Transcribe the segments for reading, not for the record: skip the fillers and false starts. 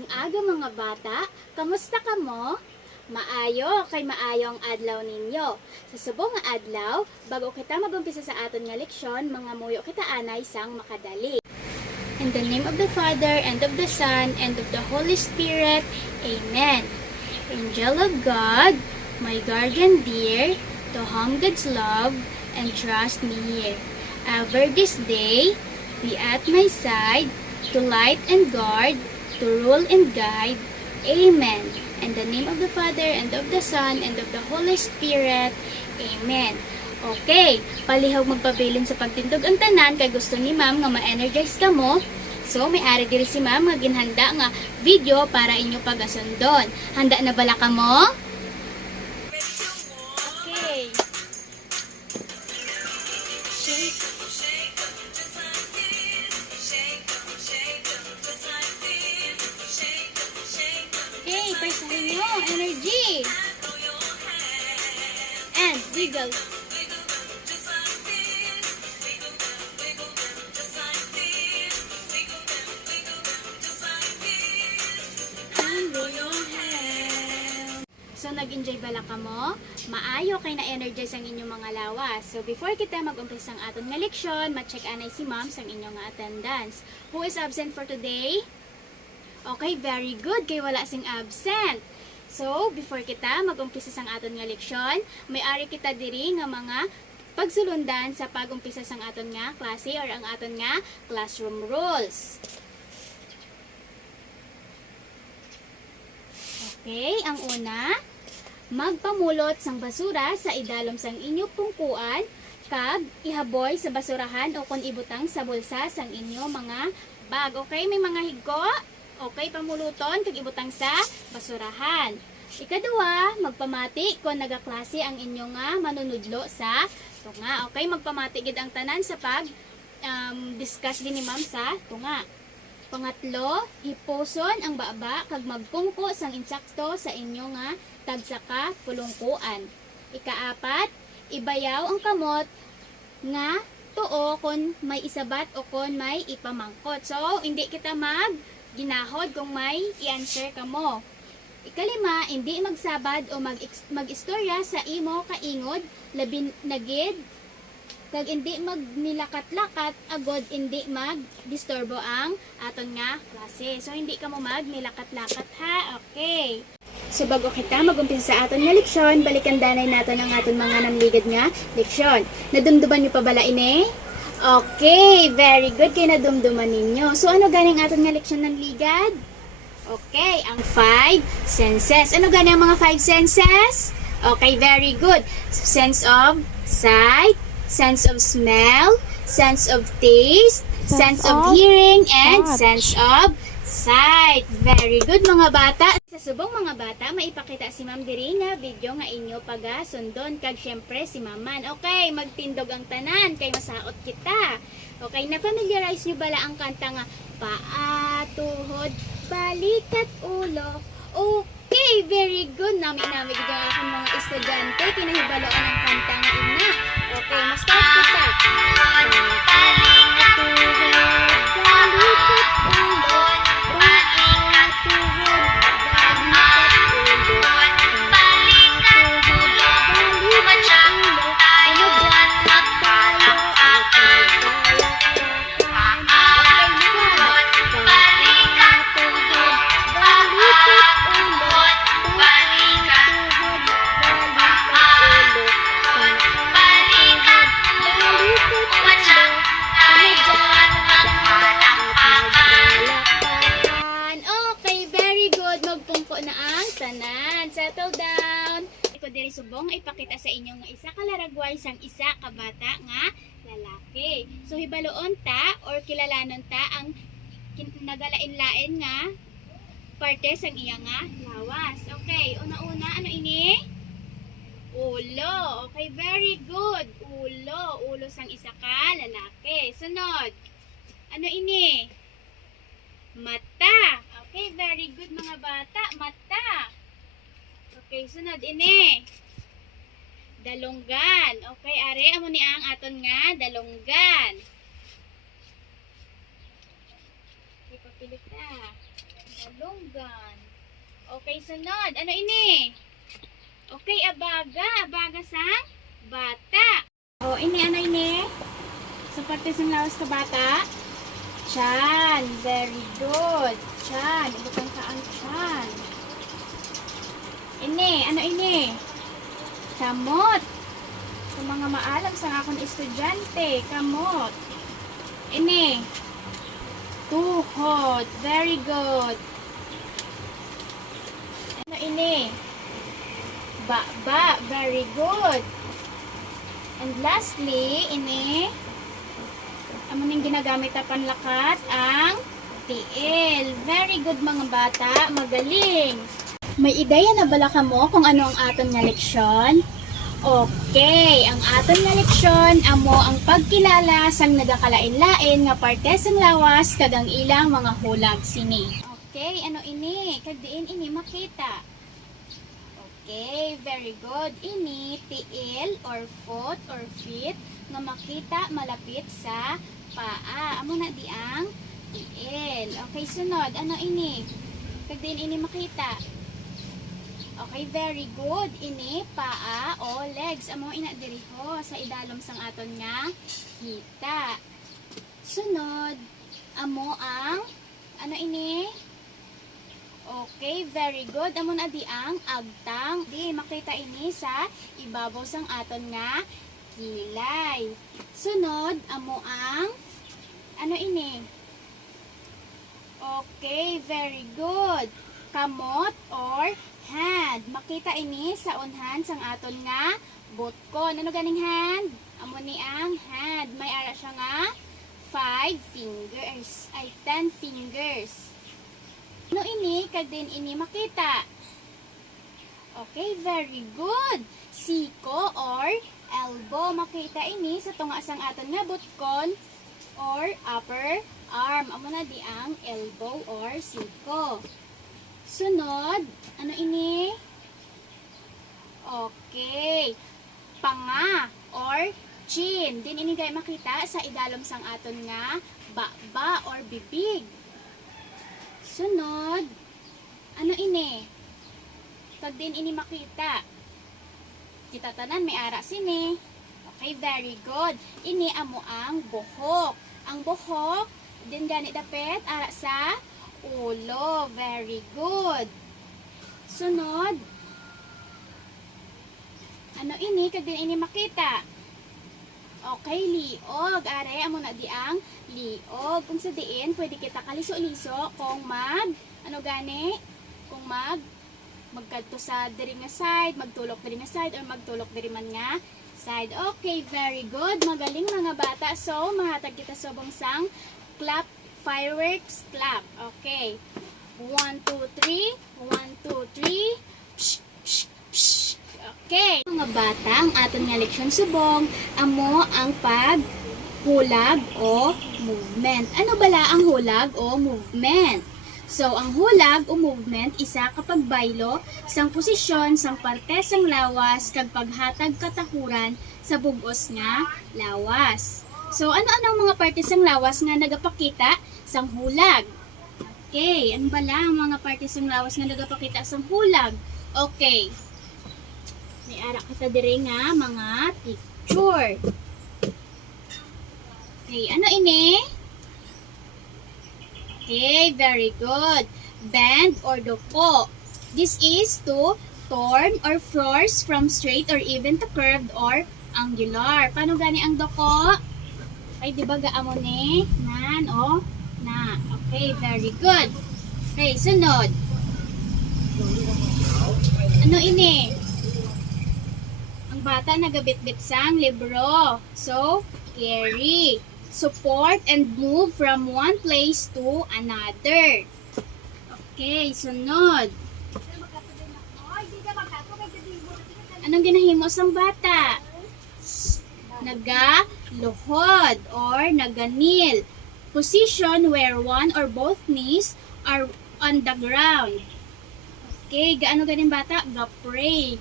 Mayong aga mga bata, kamusta ka mo? Maayo, kay maayo ang adlaw ninyo. Sa subong nga adlaw, bago kita magumpisa sa aton nga leksyon, mga muyo kita anay sang makadali. In the name of the Father, and of the Son, and of the Holy Spirit, Amen. Angel of God, my guardian dear, to whom God's love and trust me here. Ever this day, be at my side, to light and guard, to rule and guide. Amen. In the name of the Father, and of the Son, and of the Holy Spirit. Amen. Okay, palihog magpabilin sa pagtindog ang tanan kay gusto ni ma'am nga ma-energize ka mo. So, may ari diri si ma'am nga ginhanda nga video para inyo pagasundon. Handa na bala ka mo? Okay. Okay, persahin nyo. Energy. And wiggle. So, nag-enjoy bala ka mo? Maayo kay na-energize ang inyong mga lawas. So, before kita mag-umpisa ang aton nga leksyon, ma-check anay si ma'am sang inyong nga attendance. Who is absent for today? Okay, very good. Kay wala sing absent. So, before kita mag-umpisa sang aton nga leksyon, may ari kita diri nga mga pagsulundan sa pag-umpisa sang aton nga klase or ang aton nga classroom rules. Okay, ang una, magpamulot sang basura sa idalom sang inyo pungkuan kag ihaboy sa basurahan o kon ibutang sa bulsa sang inyo mga bag. Okay, may mga higko? Okay, pamuluton kag ibutang sa basurahan. Ikaduha, magpamati kung nagaklase ang inyo nga manunudlo sa tunga. Okay, magpamati gid ang tanan sa pag discuss din ni ma'am sa tunga. Pangatlo, hipuson ang baba kag magpungko sang insakto sa inyo nga tagsaka pulungkuan. Ikaapat, ibayaw ang kamot nga tuo kon may isabat o kon may ipamangkot. So, hindi kita ginahod kung may i-answer ka mo. Ikalima, hindi magsabad o mag-istorya sa imo kaingod, labin nagid, kag hindi magnilakat-lakat, agod hindi mag-disturbo ang aton nga klase. So, hindi ka mo magnilakat-lakat ha. Okay. So, bago kita mag-umpisa sa aton nga leksyon, balikan danay natin ang aton mga namligad nga leksyon. Nadumduman nyo pa bala ini? Okay, very good kay nadumduman ninyo. So, ano ganing aton nga leksyon ng ligad? Okay, ang 5 senses. Ano ganing ang mga 5 senses? Okay, very good. Sense of sight, sense of smell, sense of taste, sense of hearing, and sense of sight. Very good mga bata. Sa subong mga bata, maipakita si Ma'am diri nga video nga inyo pagasundon kag syempre si Maman. Okay, magtindog ang tanan kay masaot kita. Okay, na-familiarize nyo bala ang kanta nga paa, tuhod, balikat, ulo. Okay, very good. Nami-nami gid ang akong mga estudyante kinahibaloan ang kanta nga ina. Okay, ma-start kita. Settle down. Ko diri subong ipakita sa inyo nga isa ka laragway sang isa ka bata nga lalaki. So hibaloon ta or kilalanon ta ang nagalain-lain nga parte sang iya nga lawas. Okay, una-una ano ini? Ulo. Okay, very good. Ulo sang isa ka lalaki. Sunod. Ano ini? Mata. Okay, very good mga bata. Mata. Okay, sunod ini. Dalonggan. Okay, are amo ni ang aton nga dalonggan. Pilit na. Dalunggan. Okay, sunod. Ano ini? Okay, abaga. Abaga sang bata. O, ini, ano ini? Sa parte sang lawas ka bata? Chan. Very good. Chan. Ibutang ka ang chan. Ini, ano ini? Kamot. Sa mga maalam sa akong estudyante, kamot. Ini. Tuhod. Very good. Ano ini? Ba. Very good. And lastly, ini, amo ning ginagamit na panlakat ang tiil. Very good mga bata. Magaling. May ideya na bala ka mo kung ano ang aton nga leksyon? Okay, ang aton nga leksyon amo ang pagkilala sang nagakalain-lain nga parte sang lawas kag ang ilang mga hulag sini. Okay, ano ini? Kag diin ini makita. Okay, very good. Ini tiil or foot or feet nga makita malapit sa paa. Amo na di ang tiil. Okay, sunod. Ano ini? Kag diin ini makita. Okay, very good. Ini paa o legs. Amo ina diriho sa idalom sang aton nga kita. Sunod, amo ang ano ini? Okay, very good. Amo na di ang agtang. Di makita ini sa ibabaw sang aton nga kilay. Sunod, amo ang ano ini? Okay, very good. Kamot or hand. Makita ini sa unhan sang aton nga butkon. Ano ganing hand? Amo ni ang hand. May ara siya nga 5 fingers. Ay 10 fingers. Ano ini? Kag din ini makita. Okay, very good. Siko or elbow. Makita ini sa tunga sang aton nga butkon or upper arm. Amo na di ang elbow or siko. Sunod, ano ini? Okay. Panga or chin. Din ini kay makita sa idalom sang aton nga baba or bibig. Sunod, ano ini? Pag din ini makita. Kita tanan may ara sini. Okay, very good. Ini amo ang buhok. Ang buhok, din gani dapet ara sa ulo. Very good. Sunod, ano ini? Kag din ini makita. Okay, liog. Are, amo na di ang liog. Kung sa diin, pwede kita kaliso-liso kung ano gani? Kung magkadto sa diri nga side, magtulok diri nga side, or magtulok diri man nga side. Okay, very good. Magaling mga bata. So, mahatag kita sa sang clap, fireworks, clap. Okay. 1, 2, 3. 1, 2, 3. Psh, psh, psh. Okay. Mga bata, ang aton nga leksyon subong, amo ang paghulag o movement. Ano bala ang hulag o movement? So, ang hulag o movement, isa kapag baylo, sang posisyon, sang parte sang lawas, kag paghatag katahuran sa bugos nga lawas. So, ano-ano ang mga parte sang lawas nga nagapakita sang hulag? Okay, ano bala ang mga parte sang lawas nga nagapakita sang hulag? Okay. May ara kita diri nga mga picture. Okay, ano ini? Okay, very good. Bend or doko. This is to turn or force from straight or even to curved or angular. Paano gani ang doko? Ay, di ba gaamo ni? Nan, o, na. Okay, very good. Okay, sunod. Ano ini? Ang bata nagabit-bit sang libro. So, carry. Support and move from one place to another. Okay, sunod. Anong ginahimo sang bata? Nagaluhod or naganil. Position where one or both knees are on the ground. Okay, gaano ganin bata? Ga-pray.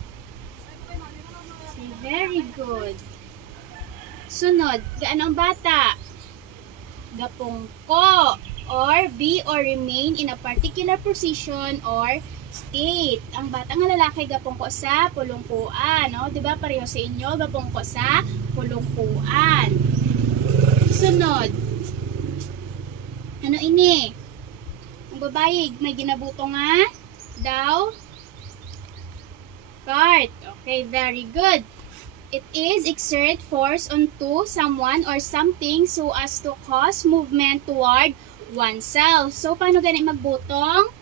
Okay, very good. Sunod, gaano ang bata? Gapungko or be or remain in a particular position or state. Ang bata nga lalaki gapungko sa pulungkuan, no? 'Di ba pareho sa inyo gapungko sa pulungkuan. Sunod. Ano ini? Ang babae may ginabuto nga daw cart. Okay, very good. It is exert force onto someone or something so as to cause movement toward oneself. So, paano ganit magbutong?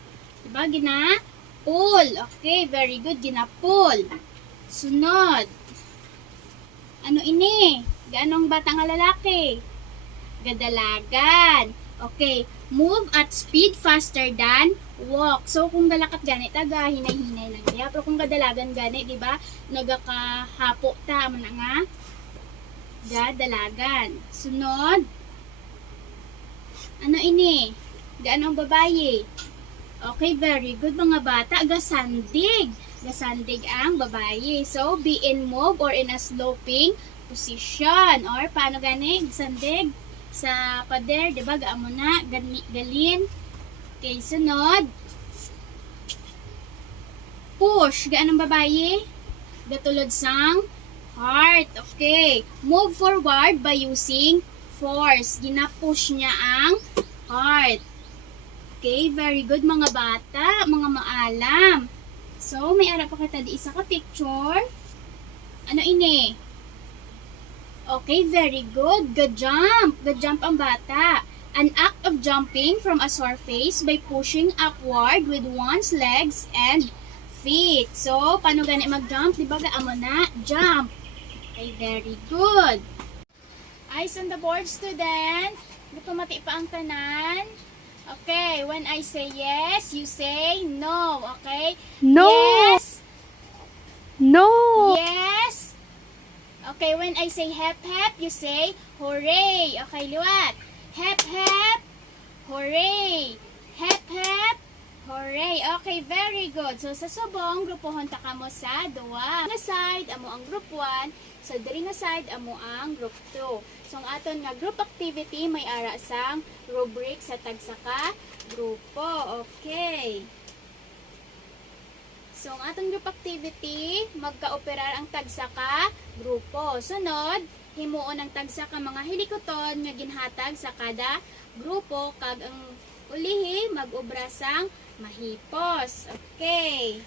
Diba? Gina-pull. Okay, very good. Gina-pull. Sunod. Ano ini? Ganong bata nga lalaki? Gadalagan. Okay. Move at speed faster than walk. So, kung dalakat ganit, taga hinay-hinay lang. Kaya, pero kung gadalagan ganit, diba? Nagakahapo ta. Ano nga? Gadalagan. Sunod. Ano ini? Gaano ang babae? Okay, very good mga bata. Gasandig. Gasandig ang babae. So, be in move or in a sloping position. Or, paano gani? Gasandig. Sa pader, diba? Gaamo na. Galin. Okay, sunod. Push. Gaano ang babae? Gatulod sang heart. Okay. Move forward by using force. Gina-push niya ang heart. Okay, very good mga bata, mga maalam. So, may ara pa kita di isa ka picture. Ano ini? Okay, very good. Good jump. Good jump ang bata. An act of jumping from a surface by pushing upward with one's legs and feet. So, paano gani mag-jump? Diba gaamo na? Jump. Okay, very good. Eyes on the board, student. Pumati pa ang tanan. Okay, when I say yes, you say no. Okay? No. Yes. No. Yes. Okay, when I say hep hep, you say hooray. Okay, liwat. Hep hep. Hooray. Hep hep. Hooray. Okay, very good. So, sa subong, grupohon ta kamo sa duwa. Nga side, amo ang group 1. Sa diri nga side, amo ang group 2. So, ang aton nga group activity, may ara sang rubric sa tagsaka grupo. Okay. So, ang atong group activity, magka-operar ang tagsaka grupo. Sunod, himuon ang tagsaka mga hilikoton nga ginhatag sa kada grupo kag ang ulihi mag-obra sang mahipos. Okay.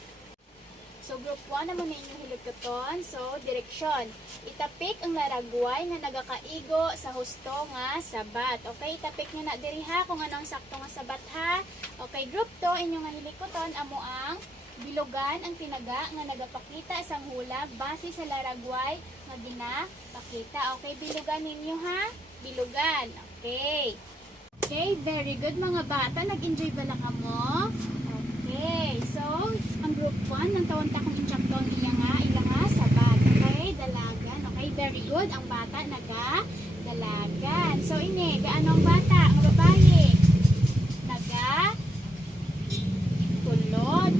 So, group 1 naman ninyo hilikoton. So, direksyon. Itapik ang laragway nga nagakaigo sa husto nga sabat. Okay, itapik nyo na diri ha kung anong sakto nga sabat ha. Okay, group 2, inyo nga hilikoton, amo ang bilugan ang tinaga nga nagapakita sang hulag base sa laragway nga ginapakita. Okay, bilugan ninyo ha. Bilugan. Okay. Okay, very good mga bata. Nag-enjoy ba lang mo? Okay, so, ang group 1, ng tawon ta kong inchakton ila nga sabat. Okay, dalagan. Okay, very good. Ang bata naga-dalagan. So, ini, gaano ang bata? Ang babae? Naga-tulod.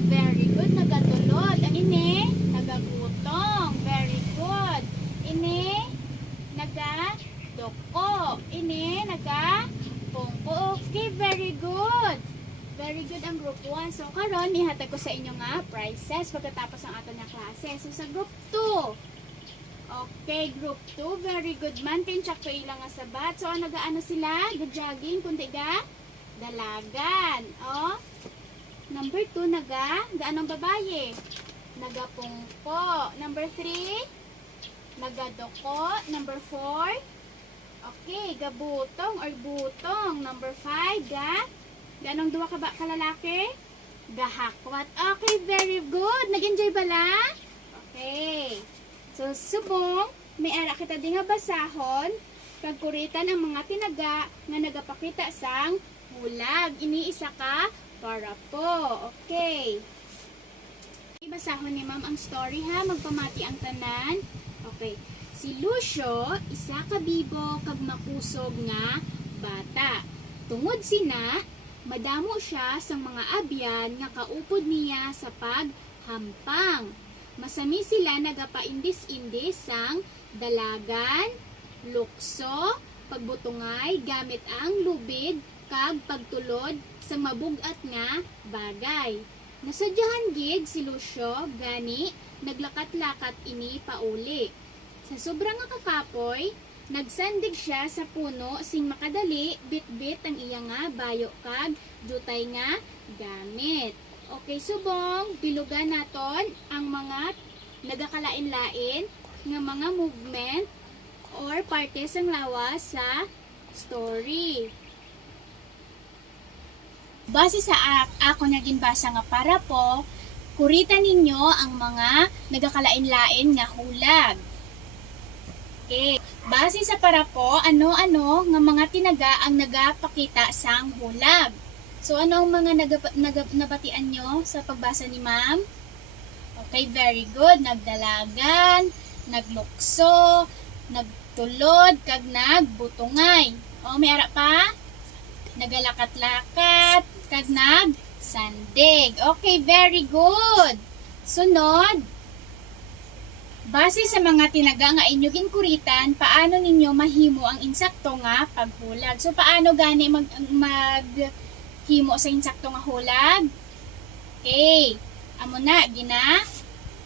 Very good. Nagatulod. Ang ini? Nagagutong. Very good. Ini? Naga-doko. Ini? Naga-pungko. Okay, very good. Very good ang group 1. So, karon ihatag ko sa inyo nga prizes pagkatapos ang ato na klase. So, sa group 2. Okay, group 2. Very good man. Pinchak ko ilang nga sabat. So, nagaano sila? Ga-jogging. Kunti ga? Dalagan. Oh. Number 2, gaanong babae? Nagapungko. Number 3, nagadoko. Number 4, okay, gabutong or butong. Number 5, gaanong duwa ka ba kalalaki? Gahakwat. Okay, very good. Nag-enjoy ba la? Okay. So, subong, may ara kita di nga basahon, pagkuritan ang mga tinaga nga nagapakita sang hulag. Iniisa ka para po. Okay. Ibasahon ni ma'am ang story ha. Magpamati ang tanan. Okay. Si Lucio, isa ka bibo kag makusog nga bata. Tungod sina, madamo siya sa mga abyan nga kaupod niya sa paghampang. Masami sila nagapaindis-indis sang dalagan, lukso, pagbutungay gamit ang lubid kag pagtulod sa mabugat nga bagay. Nasadyahan gid si Lucio gani naglakat-lakat ini pauli. Sa sobrang nga kakapoy, nagsandig siya sa puno sing makadali bitbit ang iya nga bayo kag jutay nga gamit. Okay, subong, bilugan naton ang mga nagakalain-lain nga mga movement or partes ang lawas sa story. Base sa ako na ginbasa nga para po, kuritan ninyo ang mga nagakalain-lain nga hulag. Okay. Base sa para po, ano-ano nga mga tinaga ang nagapakita sang hulag. So, ano ang mga nabatian nyo sa pagbasa ni ma'am? Okay, very good. Nagdalagan, naglukso, nagtulod, kag nagbutungay. O, may ara pa? Nagalakat-lakat, kag nagsandig. Okay, very good. Sunod, base sa mga tinaga nga inyo ginkuritan, paano ninyo mahimo ang insakto nga paghulag? So, paano gani maghimo sa insakto nga hulag? Okay, amo na, gina,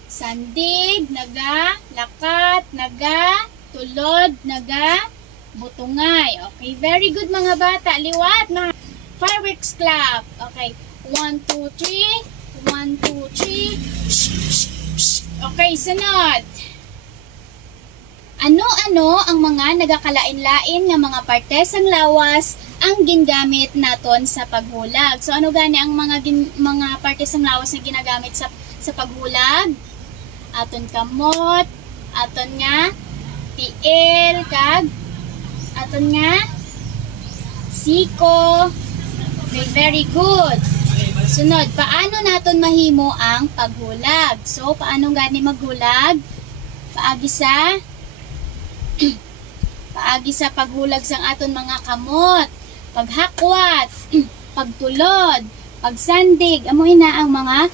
sandig, naga, lakat, naga, tulod, naga, butungay. Okay, very good mga bata. Liwat, mga fireworks clap. Okay, 1, 2, 3. 1, 2, 3. Okay, sunod. Ano-ano ang mga nagakalain-lain nga mga partes ang lawas ang gingamit naton sa paghulag? So, ano gani ang mga partes ang lawas na ginagamit sa paghulag? Aton kamot, aton nga tiil, kag aton nga siko. Okay, very good. Sunod, paano naton mahimo ang paghulag? So, paano gani maghulag? Paagi sa paghulag sang aton mga kamot, paghakwat, pagtulod, pagsandig, amoy na ang mga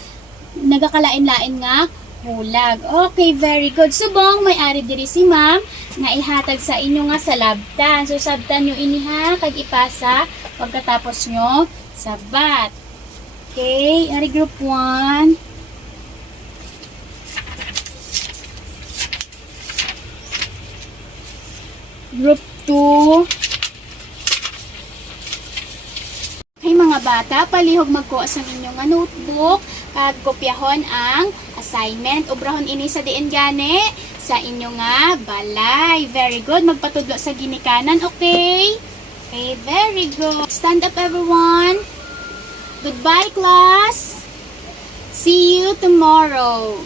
nagakalain-lain nga hulag. Okay, very good. Subong, may ari diri si ma'am nga ihatag sa inyo nga sa labtan. So, sabtan nyo ini ha, kag ipasa pagkatapos nyo sabat. Okay, ari group 1. Group 2. Okay mga bata, palihog magkuha sa inyong nga notebook kag kopyahon ang assignment. Ubrahon ini sa diin gani sa inyong nga balay. Very good. Magpatudlo sa ginikanan, okay? Okay, very good. Stand up everyone. Goodbye class. See you tomorrow.